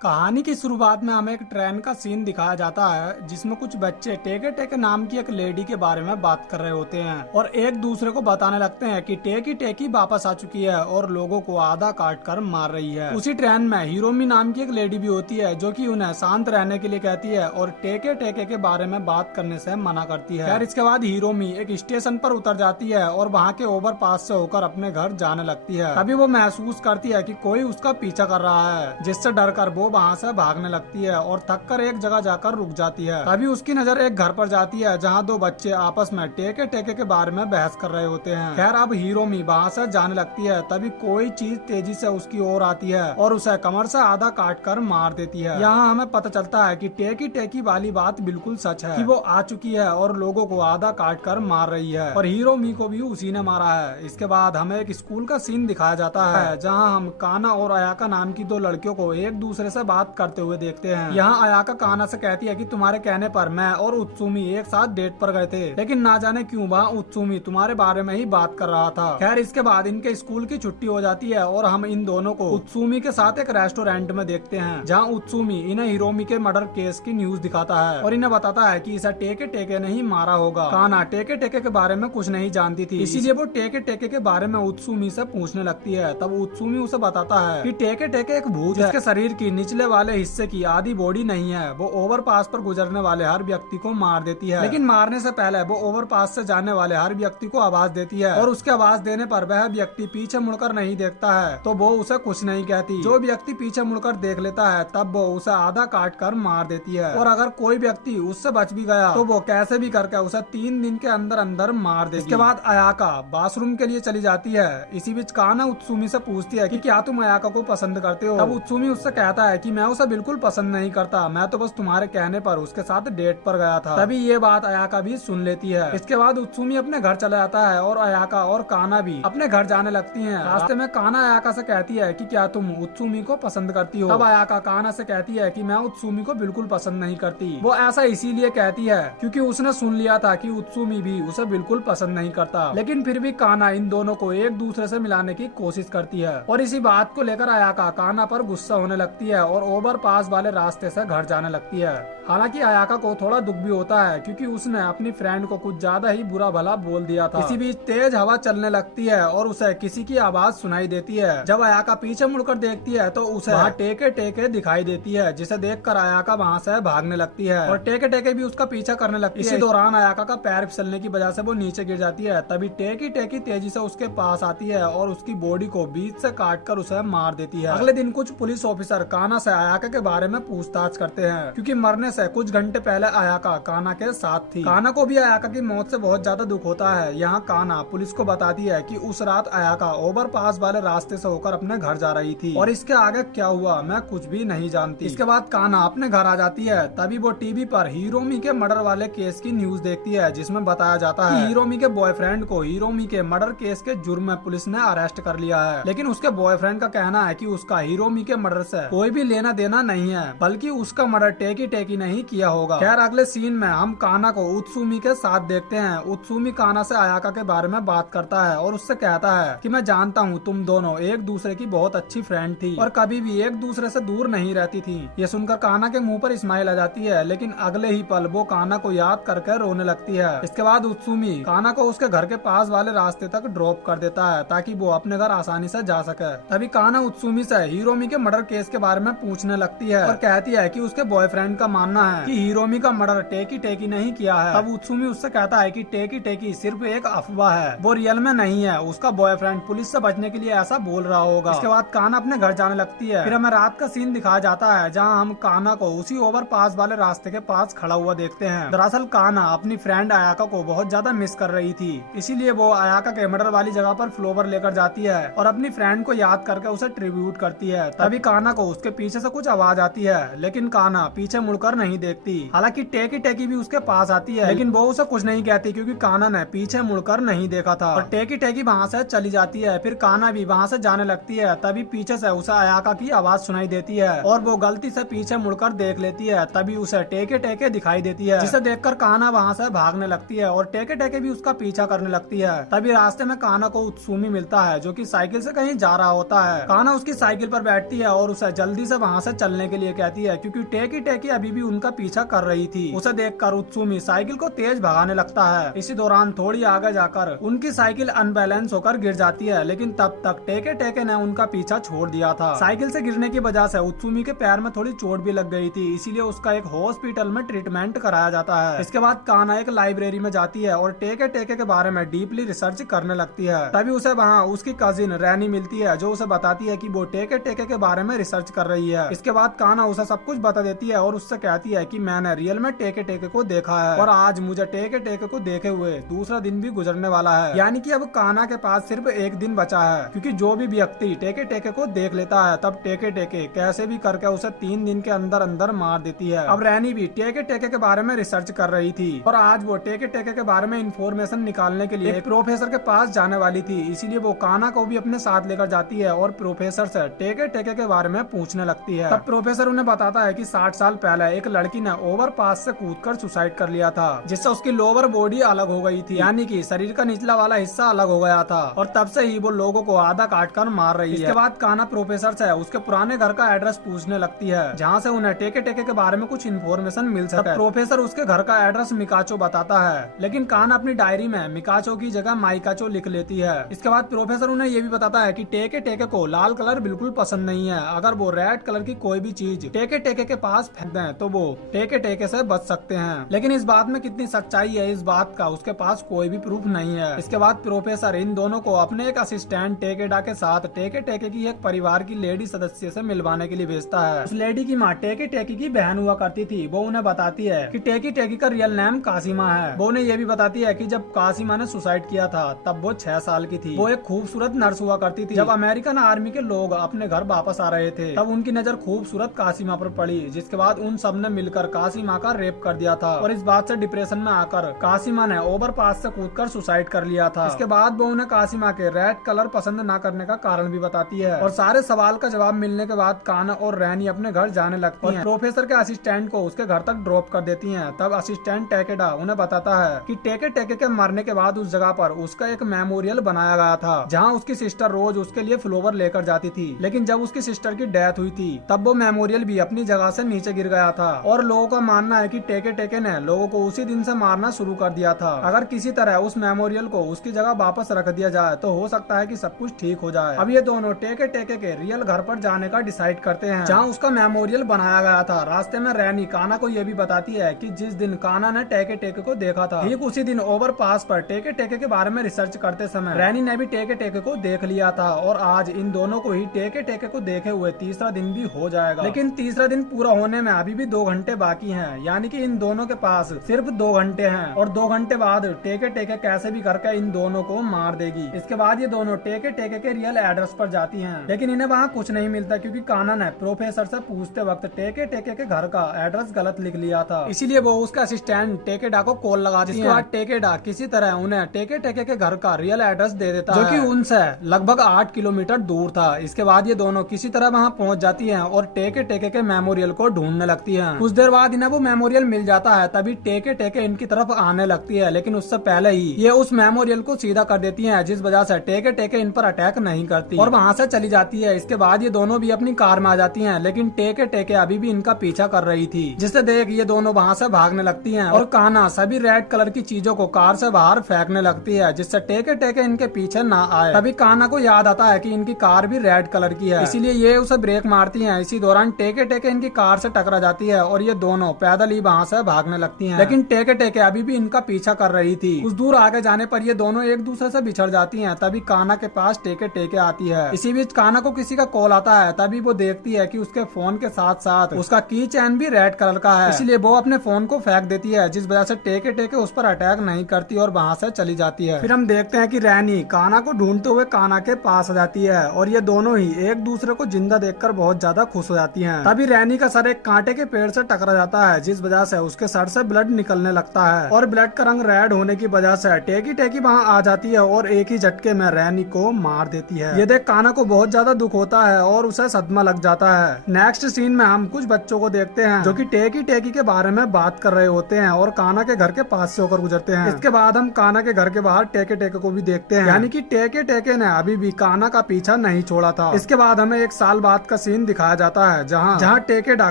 कहानी की शुरुआत में हमें एक ट्रेन का सीन दिखाया जाता है जिसमें कुछ बच्चे टेके टेके नाम की एक लेडी के बारे में बात कर रहे होते हैं और एक दूसरे को बताने लगते हैं कि टेकी टेकी वापस आ चुकी है और लोगों को आधा काट कर मार रही है। उसी ट्रेन में हिरोमी नाम की एक लेडी भी होती है जो कि उन्हें शांत रहने के लिए कहती है और टेके टेके के बारे में बात करने से मना करती है। खैर इसके बाद हिरोमी एक स्टेशन पर उतर जाती है और वहाँ के ओवरपास से होकर अपने घर जाने लगती है। तभी वो महसूस करती है कि कोई उसका पीछा कर रहा है, जिससे डरकर वो वहाँ से भागने लगती है और थक कर एक जगह जाकर रुक जाती है। तभी उसकी नजर एक घर पर जाती है जहाँ दो बच्चे आपस में टेके टेके के बारे में बहस कर रहे होते हैं। खैर अब हिरोमी वहाँ से जाने लगती है, तभी कोई चीज तेजी से उसकी ओर आती है और उसे कमर से आधा काट कर मार देती है। यहाँ हमें पता चलता है कि टेकी टेकी वाली बात बिल्कुल सच है कि वो आ चुकी है और लोगों को आधा काट कर मार रही है और हिरोमी को भी उसी ने मारा है। इसके बाद हमें एक स्कूल का सीन दिखाया जाता है जहाँ हम काना और अयाका नाम की दो लड़कियों को एक दूसरे से बात करते हुए देखते हैं। यहाँ अयाका काना से कहती है कि तुम्हारे कहने पर मैं और उत्सुमी एक साथ डेट पर गए थे, लेकिन ना जाने क्यों वहाँ उत्सुमी तुम्हारे बारे में ही बात कर रहा था। खैर इसके बाद इनके स्कूल की छुट्टी हो जाती है और हम इन दोनों को उत्सुमी के साथ एक रेस्टोरेंट में देखते हैं जहाँ उत्सुमी इन्हें हिरोमी के मर्डर केस की न्यूज दिखाता है और इन्हें बताता है कि इसे टेके टेके ने ही मारा होगा। काना टेके टेके के बारे में कुछ नहीं जानती थी, इसीलिए वो टेके टेके के बारे में उत्सुमी से पूछने लगती है। तब उत्सुमी उसे बताता है कि टेके टेके एक भूत है जिसके शरीर की निचले वाले हिस्से की आधी बॉडी नहीं है। वो ओवरपास पर गुजरने वाले हर व्यक्ति को मार देती है, लेकिन मारने से पहले वो ओवरपास से जाने वाले हर व्यक्ति को आवाज देती है और उसके आवाज देने पर वह व्यक्ति पीछे मुड़कर नहीं देखता है तो वो उसे कुछ नहीं कहती। जो व्यक्ति पीछे मुड़कर देख लेता है तब वो उसे आधा काट कर मार देती है और अगर कोई व्यक्ति उससे बच भी गया तो वो कैसे भी करके उसे 3 दिन के अंदर अंदर मार देती है। इसके बाद अयाका बाथरूम के लिए चली जाती है। इसी बीच काना उत्सुमी से पूछती है कि क्या तुम अयाका को पसंद करते हो। तब उत्सुमी उससे कहता है कि मैं उसे बिल्कुल पसंद नहीं करता, मैं तो बस तुम्हारे कहने पर उसके साथ डेट पर गया था। तभी ये बात अयाका भी सुन लेती है। इसके बाद उत्सुमी अपने घर चला जाता है और अयाका और काना भी अपने घर जाने लगती हैं। रास्ते में काना अयाका से कहती है कि क्या तुम उत्सुमी को पसंद करती हो। तब अयाका काना से कहती है कि मैं उत्सुमी को बिल्कुल पसंद नहीं करती। वो ऐसा इसीलिए कहती है क्योंकि उसने सुन लिया था कि उत्सुमी भी उसे बिल्कुल पसंद नहीं करता, लेकिन फिर भी काना इन दोनों को एक दूसरे से मिलाने की कोशिश करती है और इसी बात को लेकर अयाका काना पर गुस्सा होने लगती है और ओवरपास वाले रास्ते से घर जाने लगती है। हालांकि अयाका को थोड़ा दुख भी होता है क्योंकि उसने अपनी फ्रेंड को कुछ ज्यादा ही बुरा भला बोल दिया था। इसी बीच तेज हवा चलने लगती है और उसे किसी की आवाज सुनाई देती है। जब अयाका पीछे मुड़कर देखती है तो उसे वहाँ टेके टेके दिखाई देती है, जिसे देखकर अयाका वहाँ से भागने लगती है और टेके टेके भी उसका पीछा करने लगती है। इसी दौरान अयाका का पैर फिसलने की वजह से वो नीचे गिर जाती है। तभी टेकी टेकी तेजी से उसके पास आती है और उसकी बॉडी को बीच से काट कर उसे मार देती है। अगले दिन कुछ पुलिस ऑफिसर काना से अयाका के बारे में पूछताछ करते हैं क्योंकि मरने से कुछ घंटे पहले अयाका काना के साथ थी। काना को भी अयाका की मौत से बहुत ज्यादा दुख होता है। यहाँ काना पुलिस को बताती है कि उस रात अयाका ओवरपास वाले रास्ते से होकर अपने घर जा रही थी और इसके आगे क्या हुआ मैं कुछ भी नहीं जानती। इसके बाद काना अपने घर आ जाती है। तभी वो टीवी पर हिरोमी के मर्डर वाले केस की न्यूज देखती है जिसमें बताया जाता है कि हिरोमी के बॉयफ्रेंड को हिरोमी के मर्डर केस के जुर्म में पुलिस ने अरेस्ट कर लिया है, लेकिन उसके बॉयफ्रेंड का कहना है कि उसका हिरोमी के मर्डर से कोई भी लेना देना नहीं है, बल्कि उसका मर्डर टेकी टेकी ने ही किया होगा। खैर अगले सीन में हम काना को उत्सुमी के साथ देखते हैं। उत्सुमी काना से अयाका के बारे में बात करता है और उससे कहता है कि मैं जानता हूँ तुम दोनों एक दूसरे की बहुत अच्छी फ्रेंड थी और कभी भी एक दूसरे से दूर नहीं रहती थी। ये सुनकर काना के मुंह पर स्माइल आ जाती है, लेकिन अगले ही पल वो काना को याद करके रोने लगती है। इसके बाद उत्सुमी काना को उसके घर के पास वाले रास्ते तक ड्रॉप कर देता है ताकि वो अपने घर आसानी से जा सके। तभी काना उत्सुमी से हिरोमी के मर्डर केस के बारे में पूछने लगती है और कहती है कि उसके बॉयफ्रेंड का मानना है कि हिरोमी का मर्डर टेकी टेकी ने ही किया है। तब उत्सुमी उससे कहता है कि टेकी टेकी सिर्फ एक अफवाह है, वो रियल में नहीं है, उसका बॉयफ्रेंड पुलिस से बचने के लिए ऐसा बोल रहा होगा। इसके बाद काना अपने घर जाने लगती है। फिर हमें रात का सीन दिखाया जाता है जहाँ हम काना को उसी ओवरपास वाले रास्ते के पास खड़ा हुआ देखते हैं। दरअसल काना अपनी फ्रेंड अयाका को बहुत ज्यादा मिस कर रही थी, इसीलिए वो अयाका के मर्डर वाली जगह पर फ्लोवर लेकर जाती है और अपनी फ्रेंड को याद करके उसे ट्रिब्यूट करती है। तभी काना को उसके पीछे से कुछ आवाज आती है, लेकिन काना पीछे मुड़कर नहीं देखती। हालांकि टेकी टेकी भी उसके पास आती है, लेकिन वो उसे कुछ नहीं कहती क्योंकि काना ने पीछे मुड़कर नहीं देखा था और टेकी टेकी वहाँ से चली जाती है। फिर काना भी वहाँ से जाने लगती है। तभी पीछे से उसे अयाका की आवाज सुनाई देती है और वो गलती से पीछे मुड़कर देख लेती है। तभी उसे टेके टेके दिखाई देती है, जिसे देखकर काना वहाँ से भागने लगती है और टेके टेके भी उसका पीछा करने लगती है। तभी रास्ते में काना को उत्सुमी मिलता है जो कि साइकिल से कहीं जा रहा होता है। काना उसकी साइकिल पर बैठती है और उसे जल्दी से वहाँ से चलने के लिए कहती है, क्योंकि टेकी टेकी अभी भी उनका पीछा कर रही थी। उसे देखकर उत्सुमी साइकिल को तेज भगाने लगता है। इसी दौरान थोड़ी आगे जाकर उनकी साइकिल अनबैलेंस होकर गिर जाती है, लेकिन तब तक टेके टेके ने उनका पीछा छोड़ दिया था। साइकिल से गिरने की वजह से उत्सुमी के पैर में थोड़ी चोट भी लग गई थी, इसीलिए उसका एक हॉस्पिटल में ट्रीटमेंट कराया जाता है। इसके बाद काना एक लाइब्रेरी में जाती है और टेके टेके के बारे में डीपली रिसर्च करने लगती है। तभी उसे वहाँ उसकी कजिन रैनी मिलती है, जो उसे बताती है कि वो टेके टेके के बारे में रिसर्च कर रही है। इसके बाद काना उसे सब कुछ बता देती है और उससे कहती है कि मैंने रियल में टेके टेके को देखा है और आज मुझे टेके टेके को देखे हुए दूसरा दिन भी गुजरने वाला है। यानी कि अब काना के पास सिर्फ एक दिन बचा है, क्योंकि जो भी व्यक्ति टेके टेके को देख लेता है तब टेके टेके कैसे भी करके उसे 3 दिन के अंदर अंदर मार देती है। अब रैनी भी टेके टेके के बारे में रिसर्च कर रही थी और आज वो टेके टेके के बारे में इंफॉर्मेशन निकालने के लिए एक प्रोफेसर के पास जाने वाली थी, इसीलिए वो काना को भी अपने साथ लेकर जाती है और प्रोफेसर से टेके टेके के बारे में पूछने लगती है। तब प्रोफेसर उन्हें बताता है कि 60 साल पहले एक लड़की ने ओवरपास से कूदकर सुसाइड कर लिया था, जिससे उसकी लोअर बॉडी अलग हो गई थी, यानी कि शरीर का निचला वाला हिस्सा अलग हो गया था और तब से ही वो लोगों को आधा काट कर मार रही है। इसके बाद काना प्रोफेसर से उसके पुराने घर का एड्रेस पूछने लगती है, जहाँ से उन्हें टेके टेके के बारे में कुछ इन्फॉर्मेशन मिल सके। प्रोफेसर उसके घर का एड्रेस मिकाचो बताता है, लेकिन काना अपनी डायरी में मिकाचो की जगह माइकाचो लिख लेती है। इसके बाद प्रोफेसर उन्हें ये भी बताता है कि टेके टेके को लाल कलर बिल्कुल पसंद नहीं है, अगर वो रेड कलर की कोई भी चीज टेके टेके के पास फेंक दें तो वो टेके टेके से बच सकते हैं। लेकिन इस बात में कितनी सच्चाई है इस बात का उसके पास कोई भी प्रूफ नहीं है। इसके बाद प्रोफेसर इन दोनों को अपने एक असिस्टेंट टेकेडा के साथ टेके टेके की एक परिवार की लेडी सदस्य से मिलवाने के लिए भेजता है। उस लेडी की माँ टेके टेके की बहन हुआ करती थी। वो उन्हें बताती है कि टेकी टेकी का रियल नेम कासिमा है। वो उन्हें ये भी बताती है कि जब कासिमा ने सुसाइड किया था तब वो 6 साल की थी। वो एक खूबसूरत नर्स हुआ करती थी। जब अमेरिकन आर्मी के लोग अपने घर वापस आ रहे थे तब उनकी नजर खूबसूरत कासिमा पर पड़ी, जिसके बाद उन सब ने मिलकर कासिमा का रेप कर दिया था और इस बात से डिप्रेशन में आकर कासिमा ने ओवरपास से कूदकर सुसाइड कर लिया था। इसके बाद वो उन्हें कासिमा के रेड कलर पसंद न करने का कारण भी बताती है और सारे सवाल का जवाब मिलने के बाद काना और रैनी अपने घर जाने लगती हैं। प्रोफेसर के असिस्टेंट को उसके घर तक ड्रॉप कर देती हैं। तब असिस्टेंट टेकेडा उन्हें बताता है कि टेके टेके के मरने के बाद उस जगह पर उसका एक मेमोरियल बनाया गया था, जहाँ उसकी सिस्टर रोज उसके लिए फ्लावर लेकर जाती थी। लेकिन जब उसकी सिस्टर की डेथ हुई थी तब वो मेमोरियल भी अपनी जगह से नीचे गिर गया था और लोगों का मानना है कि टेके टेके ने लोगों को उसी दिन से मारना शुरू कर दिया था। अगर किसी तरह उस मेमोरियल को उसकी जगह वापस रख दिया जाए तो हो सकता है कि सब कुछ ठीक हो जाए। अब ये दोनों टेके टेके के रियल घर पर जाने का डिसाइड करते हैं, जहाँ उसका मेमोरियल बनाया गया था। रास्ते में रैनी काना को ये भी बताती है कि जिस दिन काना ने टेके टेके को देखा था ठीक उसी दिन ओवरपास पर टेके टेके के बारे में रिसर्च करते समय रैनी ने भी टेके टेके को देख लिया था और आज इन दोनों को ही टेके टेके को देखे हुए तीसरा दिन भी हो जाएगा। लेकिन तीसरा दिन पूरा होने में अभी भी 2 घंटे बाकी हैं, यानी कि इन दोनों के पास सिर्फ 2 घंटे हैं और 2 घंटे बाद टेके टेके कैसे भी करके इन दोनों को मार देगी। इसके बाद ये दोनों टेके टेके के रियल एड्रेस पर जाती हैं, लेकिन इन्हें वहाँ कुछ नहीं मिलता, क्योंकि काना ने प्रोफेसर से पूछते वक्त टेके टेके के घर का एड्रेस गलत लिख लिया था। इसीलिए वो उसका असिस्टेंट टेकेडा को कॉल लगाती है। इसके बाद टेकेडा किसी तरह उन्हें टेके टेके के घर का रियल एड्रेस दे देता है, जो कि उनसे लगभग 8 किलोमीटर दूर था। इसके बाद ये दोनों किसी तरह वहाँ पहुँच जाती हैं और टेके टेके के मेमोरियल को ढूंढने लगती हैं। कुछ देर बाद इन्हें वो मेमोरियल मिल जाता है, तभी टेके टेके इनकी तरफ आने लगती है, लेकिन उससे पहले ही ये उस मेमोरियल को सीधा कर देती हैं, जिस वजह से टेके टेके इन पर अटैक नहीं करती और वहाँ से चली जाती है। इसके बाद ये दोनों भी अपनी कार में आ जाती हैं, लेकिन टेके टेके अभी भी इनका पीछा कर रही थी, जिससे देख ये दोनों वहाँ से भागने लगती हैं और काना सभी रेड कलर की चीजों को कार से बाहर फेंकने लगती है, जिससे टेके टेके इनके पीछे ना आए। तभी काना को याद आता है कि इनकी कार भी रेड कलर की है, इसीलिए ये उसे ब्रेक मारती हैं। इसी दौरान टेके टेके इनकी कार से टकरा जाती है और ये दोनों पैदल ही वहाँ से भागने लगती हैं, लेकिन टेके टेके अभी भी इनका पीछा कर रही थी। कुछ दूर आगे जाने पर ये दोनों एक दूसरे से बिछड़ जाती हैं। तभी काना के पास टेके टेके आती है। इसी बीच काना को किसी का कॉल आता है, तभी वो देखती है कि उसके फोन के साथ साथ उसका की चैन भी रेड कलर का है, इसलिए वो अपने फोन को फेंक देती है, जिस वजह से टेके टेके उस पर अटैक नहीं करती और वहाँ से चली जाती है। फिर हम देखते हैं कि रैनी काना को ढूंढते हुए काना के पास आ जाती है और ये दोनों ही एक दूसरे को जिंदा देखकर बहुत ज्यादा खुश हो जाती हैं। तभी रैनी का सर एक कांटे के पेड़ से टकरा जाता है, जिस वजह से उसके सर से ब्लड निकलने लगता है और ब्लड का रंग रेड होने की वजह से टेकी टेकी वहाँ आ जाती है और एक ही झटके में रैनी को मार देती है। ये देख काना को बहुत ज्यादा दुख होता है और उसे सदमा लग जाता है। नेक्स्ट सीन में हम कुछ बच्चों को देखते हैं जो कि टेकी टेकी के बारे में बात कर रहे होते हैं और काना के घर के पास से होकर गुजरते हैं। इसके बाद हम काना के घर के बाहर टेके टेके को भी देखते हैं, यानी कि टेके टेके ने अभी भी काना का पीछा नहीं छोड़ा था। इसके बाद हमें 1 साल बाद का सीन सीन दिखाया जाता है जहाँ टेकेडा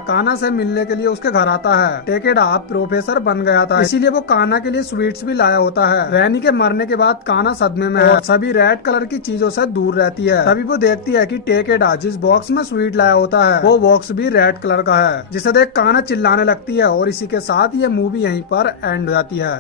कान्हा से मिलने के लिए उसके घर आता है। टेकेडा अब प्रोफेसर बन गया था, इसीलिए वो कान्हा के लिए स्वीट्स भी लाया होता है। रैनी के मरने के बाद कान्हा सदमे में है और सभी रेड कलर की चीजों से दूर रहती है। तभी वो देखती है कि टेकेडा जिस बॉक्स में स्वीट लाया होता है वो बॉक्स भी रेड कलर का है, जिसे देख कान्हा चिल्लाने लगती है और इसी के साथ ये मूवी यहीं पर एंड हो जाती है।